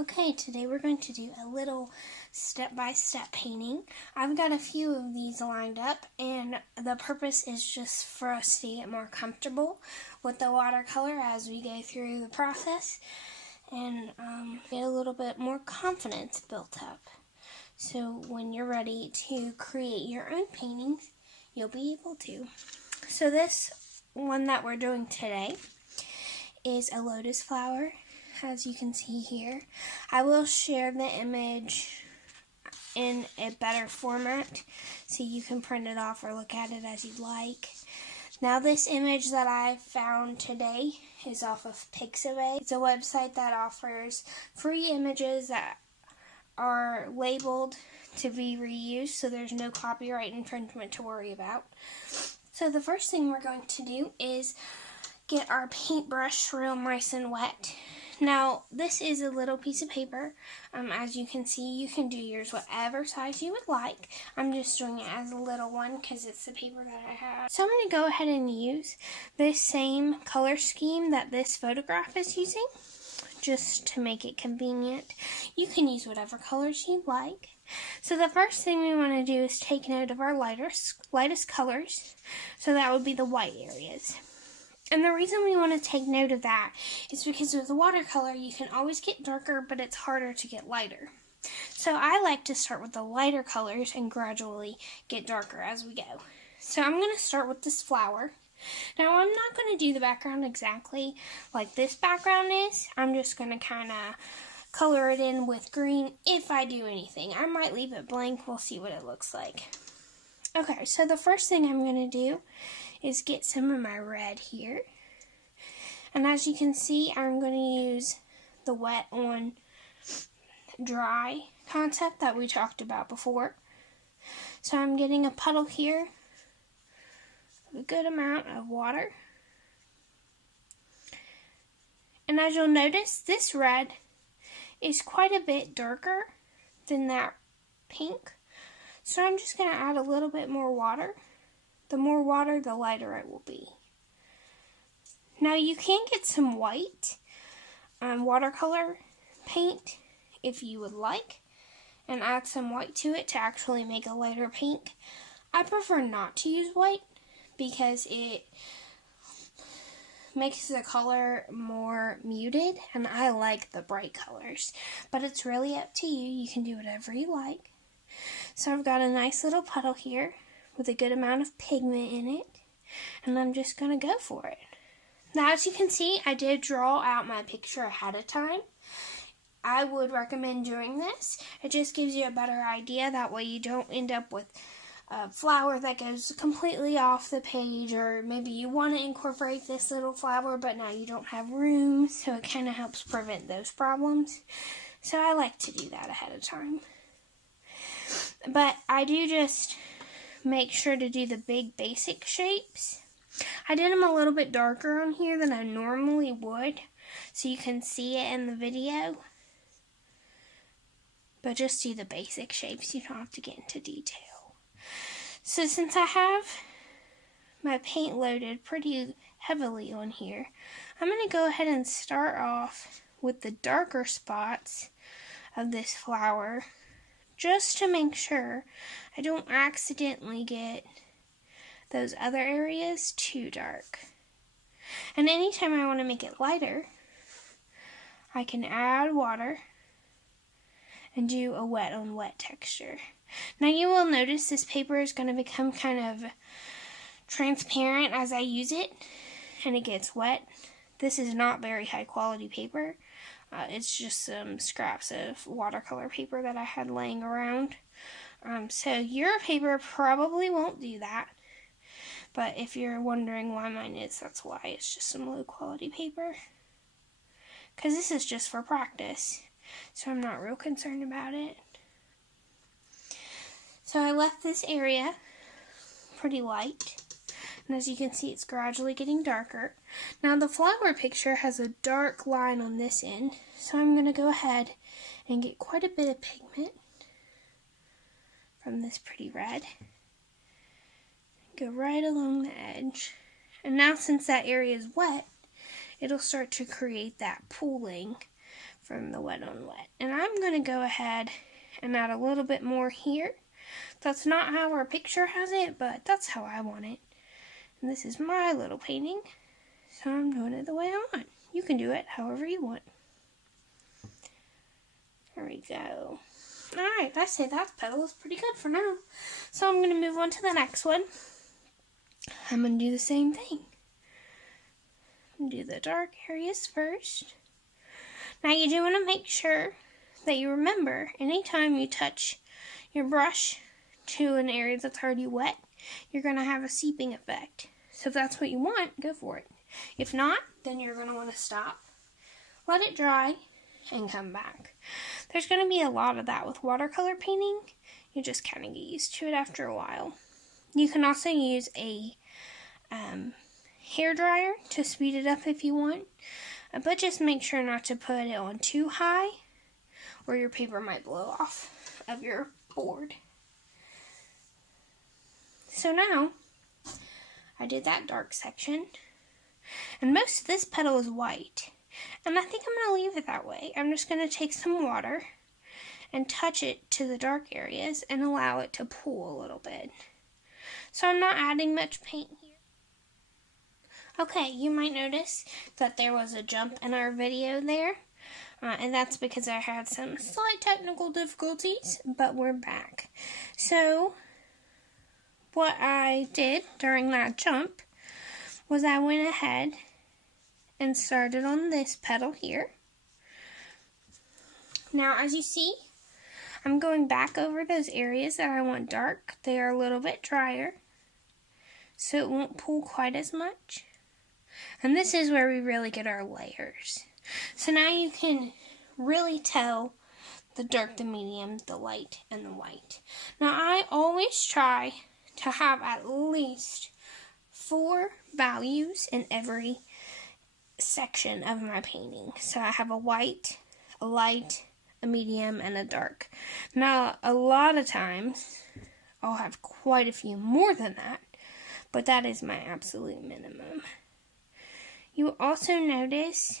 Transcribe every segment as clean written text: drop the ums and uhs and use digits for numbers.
Okay, today we're going to do a little step-by-step painting. I've got a few of these lined up, and the purpose is just for us to get more comfortable with the watercolor as we go through the process and get a little bit more confidence built up. So when you're ready to create your own paintings, you'll be able to. So this one that we're doing today is a lotus flower, as you can see here. I will share the image in a better format so you can print it off or look at it as you'd like. Now this image that I found today is off of Pixabay. It's a website that offers free images that are labeled to be reused, so there's no copyright infringement to worry about. So the first thing we're going to do is get our paintbrush real nice and wet. Now, this is a little piece of paper. As you can see, you can do yours whatever size you would like. I'm just doing it as a little one because it's the paper that I have. So I'm going to go ahead and use this same color scheme that this photograph is using, just to make it convenient. You can use whatever colors you'd like. So the first thing we want to do is take note of our lightest colors. So that would be the white areas. And the reason we want to take note of that is because with watercolor, you can always get darker, but it's harder to get lighter. So I like to start with the lighter colors and gradually get darker as we go. So I'm going to start with this flower. Now I'm not going to do the background exactly like this background is. I'm just going to kind of color it in with green if I do anything. I might leave it blank. We'll see what it looks like. Okay, so the first thing I'm going to do is get some of my red here. And as you can see, I'm going to use the wet on dry concept that we talked about before. So I'm getting a puddle here, a good amount of water. And as you'll notice, this red is quite a bit darker than that pink. So I'm just going to add a little bit more water. The more water, the lighter it will be. Now you can get some white watercolor paint if you would like, and add some white to it to actually make a lighter pink. I prefer not to use white because it makes the color more muted, and I like the bright colors. But it's really up to you. You can do whatever you like. So I've got a nice little puddle here with a good amount of pigment in it, and I'm just going to go for it. Now as you can see, I did draw out my picture ahead of time. I would recommend doing this. It just gives you a better idea. That way you don't end up with a flower that goes completely off the page, or maybe you want to incorporate this little flower but now you don't have room, so it kind of helps prevent those problems. So I like to do that ahead of time. But I do just make sure to do the big basic shapes. I did them a little bit darker on here than I normally would, so you can see it in the video. But just do the basic shapes, you don't have to get into detail. So since I have my paint loaded pretty heavily on here, I'm going to go ahead and start off with the darker spots of this flower, just to make sure I don't accidentally get those other areas too dark. And anytime I want to make it lighter, I can add water and do a wet on wet texture. Now you will notice this paper is going to become kind of transparent as I use it and it gets wet. This is not very high quality paper. It's just some scraps of watercolor paper that I had laying around. So your paper probably won't do that. But if you're wondering why mine is, that's why. It's just some low quality paper. Because this is just for practice. So I'm not real concerned about it. So I left this area pretty light. And as you can see, it's gradually getting darker. Now the flower picture has a dark line on this end, so I'm going to go ahead and get quite a bit of pigment from this pretty red. Go right along the edge. And now since that area is wet, it'll start to create that pooling from the wet on wet. And I'm going to go ahead and add a little bit more here. That's not how our picture has it, but that's how I want it. And this is my little painting, so I'm doing it the way I want. You can do it however you want. There we go. Alright, I say that petal is pretty good for now. So I'm going to move on to the next one. I'm going to do the same thing. Do the dark areas first. Now you do want to make sure that you remember anytime you touch your brush to an area that's already wet, you're going to have a seeping effect. So if that's what you want, go for it. If not, then you're going to want to stop, let it dry, and come back. There's going to be a lot of that with watercolor painting. You just kind of get used to it after a while. You can also use a hair dryer to speed it up if you want, but just make sure not to put it on too high or your paper might blow off of your board. So now I did that dark section, and most of this petal is white, and I think I'm going to leave it that way. I'm just going to take some water and touch it to the dark areas and allow it to pool a little bit. So I'm not adding much paint here. Okay, you might notice that there was a jump in our video there, and that's because I had some slight technical difficulties, but we're back. So what I did during that jump was I went ahead and started on this petal here. Now, as you see, I'm going back over those areas that I want dark. They are a little bit drier, so it won't pool quite as much. And this is where we really get our layers. So now you can really tell the dark, the medium, the light, and the white. Now I always try to have at least 4 values in every section of my painting. So I have a white, a light, a medium, and a dark. Now a lot of times I'll have quite a few more than that, but that is my absolute minimum. You will also notice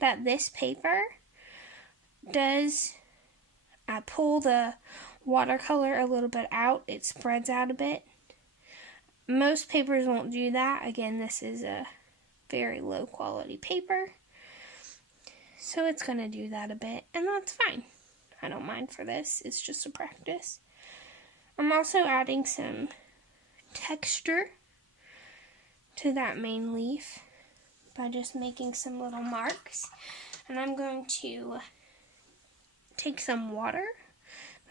that this paper does pull the watercolor a little bit out. It spreads out a bit. Most papers won't do that. Again, this is a very low quality paper, so it's going to do that a bit, and that's fine. I don't mind for this. It's just a practice. I'm also adding some texture to that main leaf by just making some little marks, and I'm going to take some water,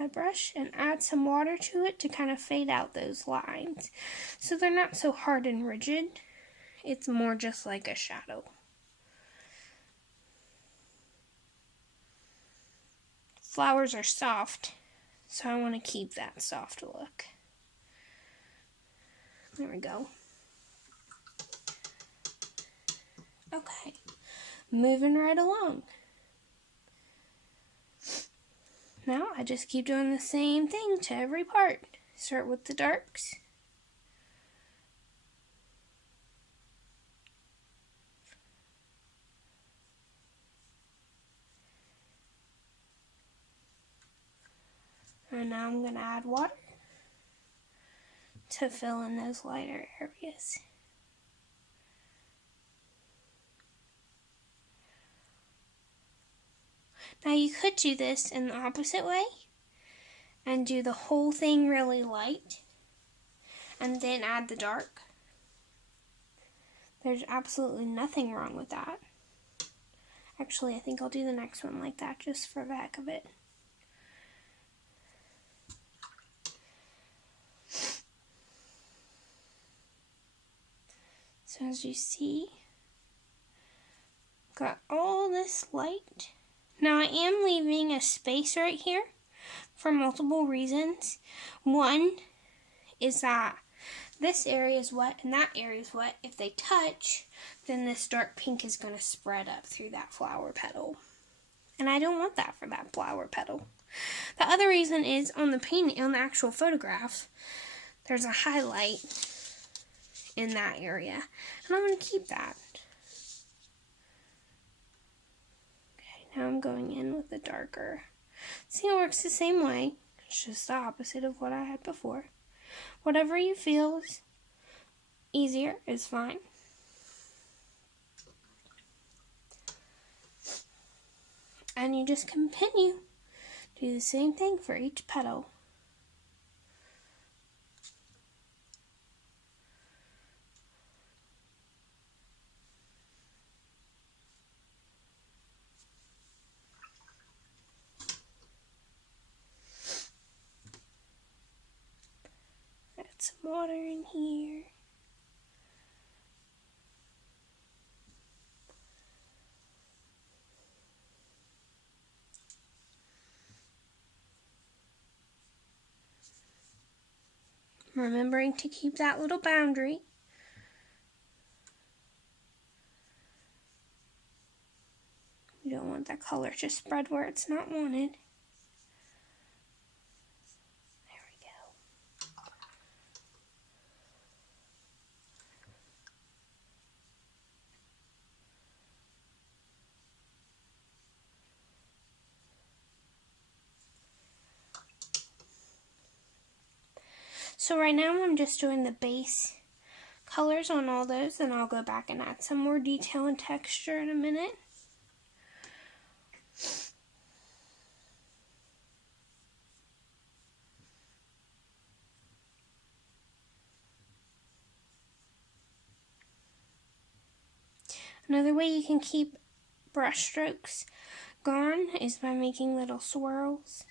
my brush, and add some water to it to kind of fade out those lines so they're not so hard and rigid. It's more just like a shadow. Flowers are soft, so I want to keep that soft look. There we go. Okay, moving right along. Now I just keep doing the same thing to every part. Start with the darks. And now I'm going to add water to fill in those lighter areas. Now you could do this in the opposite way and do the whole thing really light and then add the dark. There's absolutely nothing wrong with that. Actually, I think I'll do the next one like that just for the heck of it. So as you see, got all this light. Now I am leaving a space right here for multiple reasons. One is that this area is wet and that area is wet. If they touch, then this dark pink is going to spread up through that flower petal. And I don't want that for that flower petal. The other reason is on the painting, on the actual photograph, there's a highlight in that area. And I'm going to keep that. Okay, Now I'm going in with the darker. See, it works the same way. It's just the opposite of what I had before. Whatever you feel is easier is fine. And you just continue. Do the same thing for each petal. Add some water in here. Remembering to keep that little boundary. You don't want that color to spread where it's not wanted. There we go. So right now I'm just doing the base colors on all those, and I'll go back and add some more detail and texture in a minute. Another way you can keep brush strokes gone is by making little swirls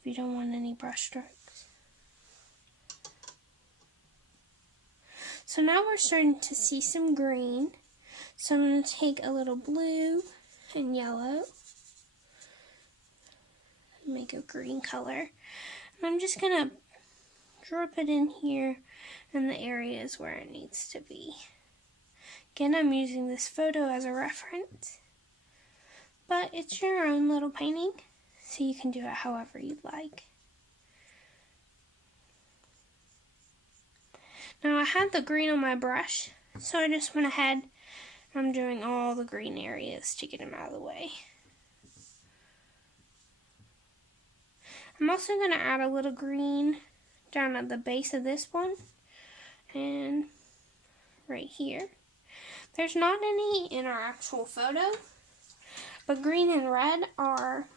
if you don't want any brush strokes. So now we're starting to see some green. So I'm going to take a little blue and yellow and make a green color. And I'm just going to drop it in here in the areas where it needs to be. Again, I'm using this photo as a reference, but it's your own little painting, so you can do it however you'd like. Now I had the green on my brush, so I just went ahead and I'm doing all the green areas to get them out of the way. I'm also going to add a little green down at the base of this one and right here. There's not any in our actual photo, but green and red are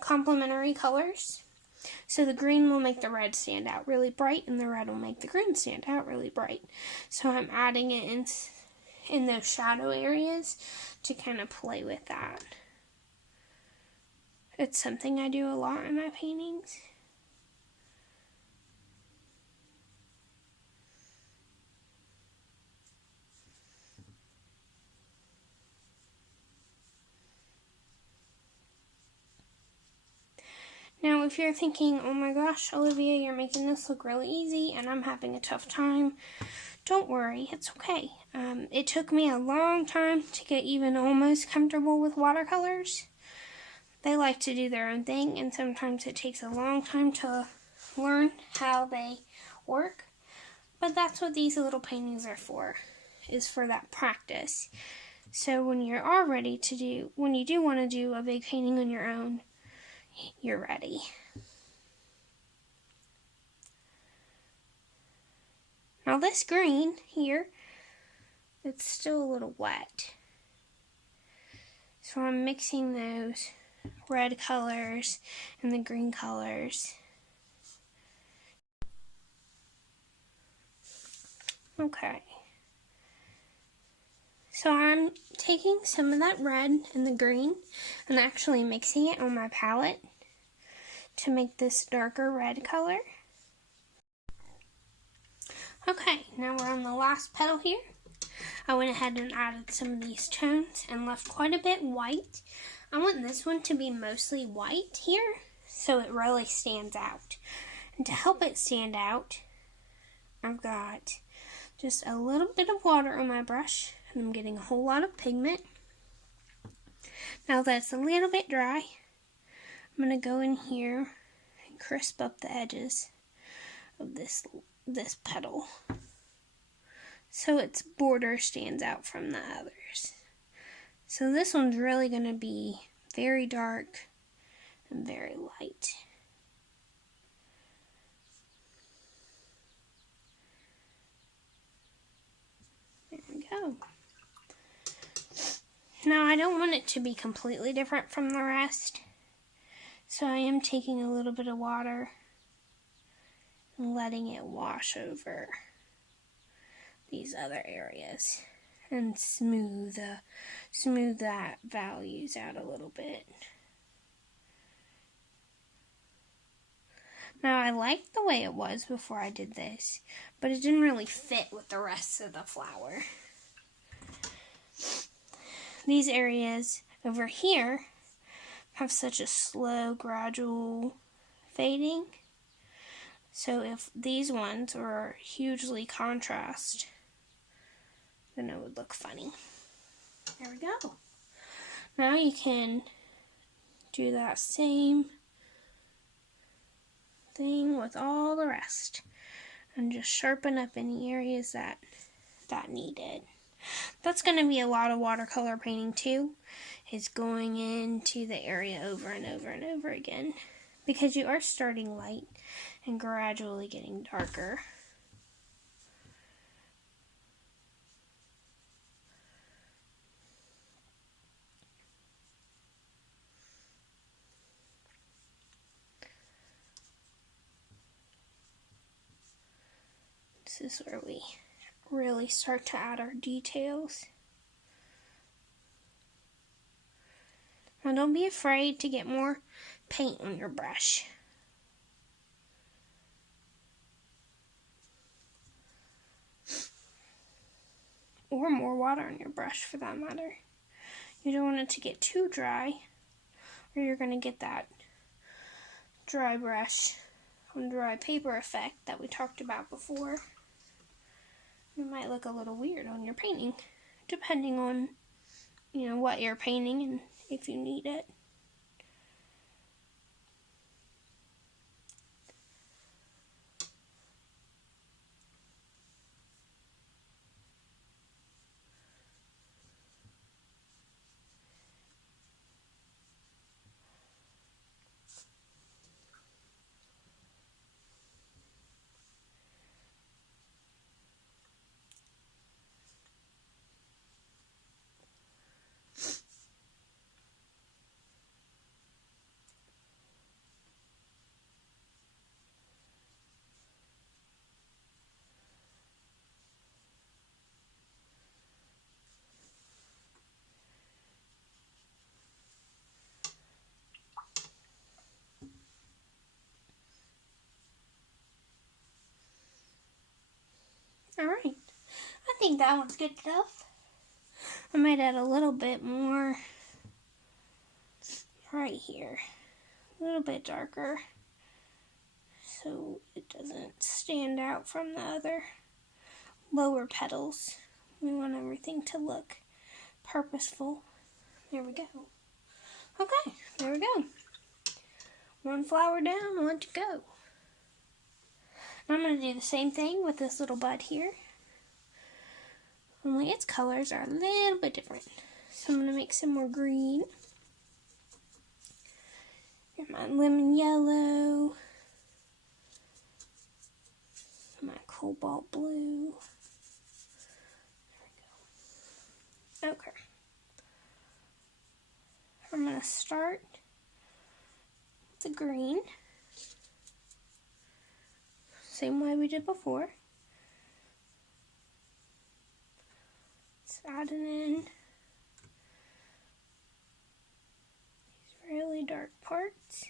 complementary colors. So the green will make the red stand out really bright, and the red will make the green stand out really bright. So I'm adding it in those shadow areas to kind of play with that. It's something I do a lot in my paintings. Now, if you're thinking, oh my gosh, Olivia, you're making this look really easy and I'm having a tough time, don't worry, it's okay. It took me a long time to get even almost comfortable with watercolors. They like to do their own thing, and sometimes it takes a long time to learn how they work. But that's what these little paintings are for, is for that practice. So when you are ready to do, when you do want to do a big painting on your own, you're ready. Now this green here, it's still a little wet. So I'm mixing those red colors and the green colors. Okay. So I'm taking some of that red and the green and actually mixing it on my palette to make this darker red color. Okay, now we're on the last petal here. I went ahead and added some of these tones and left quite a bit white. I want this one to be mostly white here, so it really stands out. And to help it stand out, I've got just a little bit of water on my brush, and I'm getting a whole lot of pigment. Now that it's a little bit dry, I'm going to go in here and crisp up the edges of this petal, so its border stands out from the others. So this one's really going to be very dark and very light. There we go. Now I don't want it to be completely different from the rest, so I am taking a little bit of water and letting it wash over these other areas and smooth that values out a little bit. Now I liked the way it was before I did this, but it didn't really fit with the rest of the flower. These areas over here have such a slow, gradual fading. So if these ones were hugely contrast, then it would look funny. There we go. Now you can do that same thing with all the rest and just sharpen up any areas that need it. That's going to be a lot of watercolor painting too, is going into the area over and over and over again, because you are starting light and gradually getting darker. This is where we really start to add our details. Now don't be afraid to get more paint on your brush. Or more water on your brush for that matter. You don't want it to get too dry, or you're going to get that dry brush on dry paper effect that we talked about before. It might look a little weird on your painting, depending on, what you're painting and if you need it. Alright, I think that one's good enough. I might add a little bit more right here, a little bit darker, so it doesn't stand out from the other lower petals. We want everything to look purposeful. There we go. Okay, there we go. One flower down, one to go. Now I'm going to do the same thing with this little bud here, only its colors are a little bit different. So I'm going to make some more green. Get my lemon yellow, my cobalt blue. There we go. Okay. I'm going to start with the green. Same way we did before. Just adding in these really dark parts.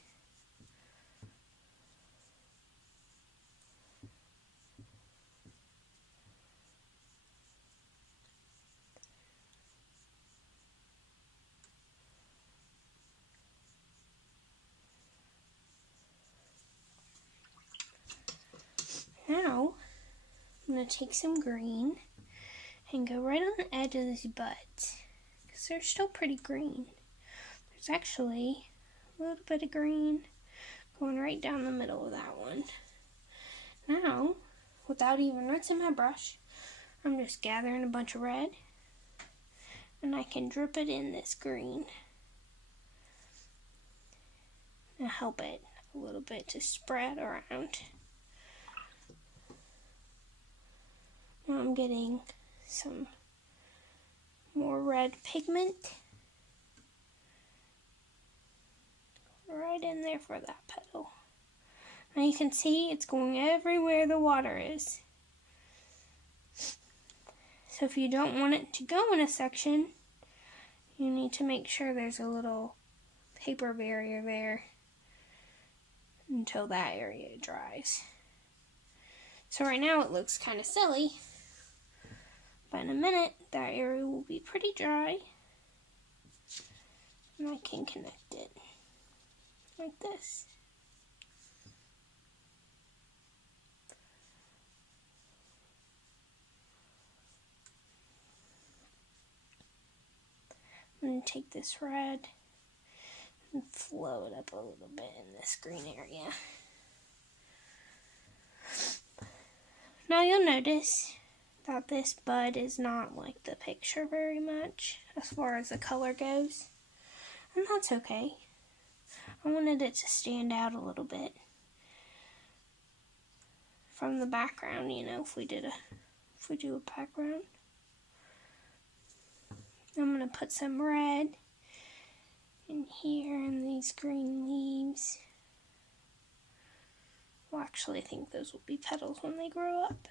Now, I'm going to take some green and go right on the edge of these buds, because they're still pretty green. There's actually a little bit of green going right down the middle of that one. Now, without even rinsing my brush, I'm just gathering a bunch of red And I can drip it in this green and help it a little bit to spread around. Now I'm getting some more red pigment right in there for that petal. Now you can see it's going everywhere the water is. So if you don't want it to go in a section, you need to make sure there's a little paper barrier there until that area dries. So right now it looks kind of silly, but in a minute that area will be pretty dry and I can connect it like this. I'm going to take this red and flow it up a little bit in this green area. Now you'll notice that this bud is not like the picture very much as far as the color goes, and that's okay. I wanted it to stand out a little bit from the background, you know, if we do a background. I'm going to put some red in here and these green leaves. Well, actually, I think those will be petals when they grow up.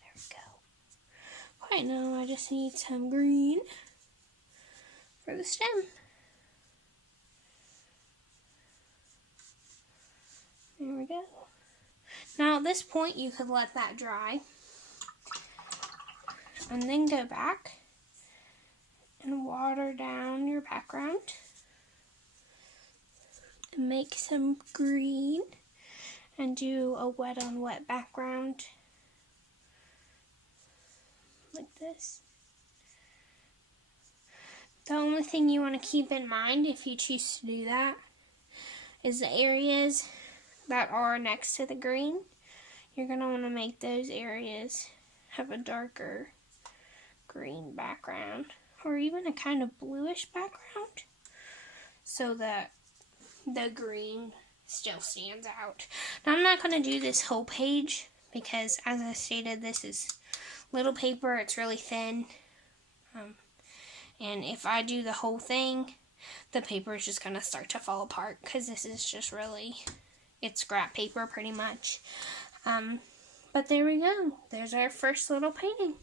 There we go. Right now, I just need some green for the stem. There we go. Now, at this point, you could let that dry and then go back and water down your background and make some green and do a wet on wet background like this. The only thing you want to keep in mind if you choose to do that is the areas that are next to the green. You're going to want to make those areas have a darker green background, or even a kind of bluish background, so that the green still stands out. Now I'm not going to do this whole page because, as I stated, this is little paper, it's really thin, and if I do the whole thing, the paper is just going to start to fall apart because this is just really, it's scrap paper pretty much. But there we go. There's our first little painting.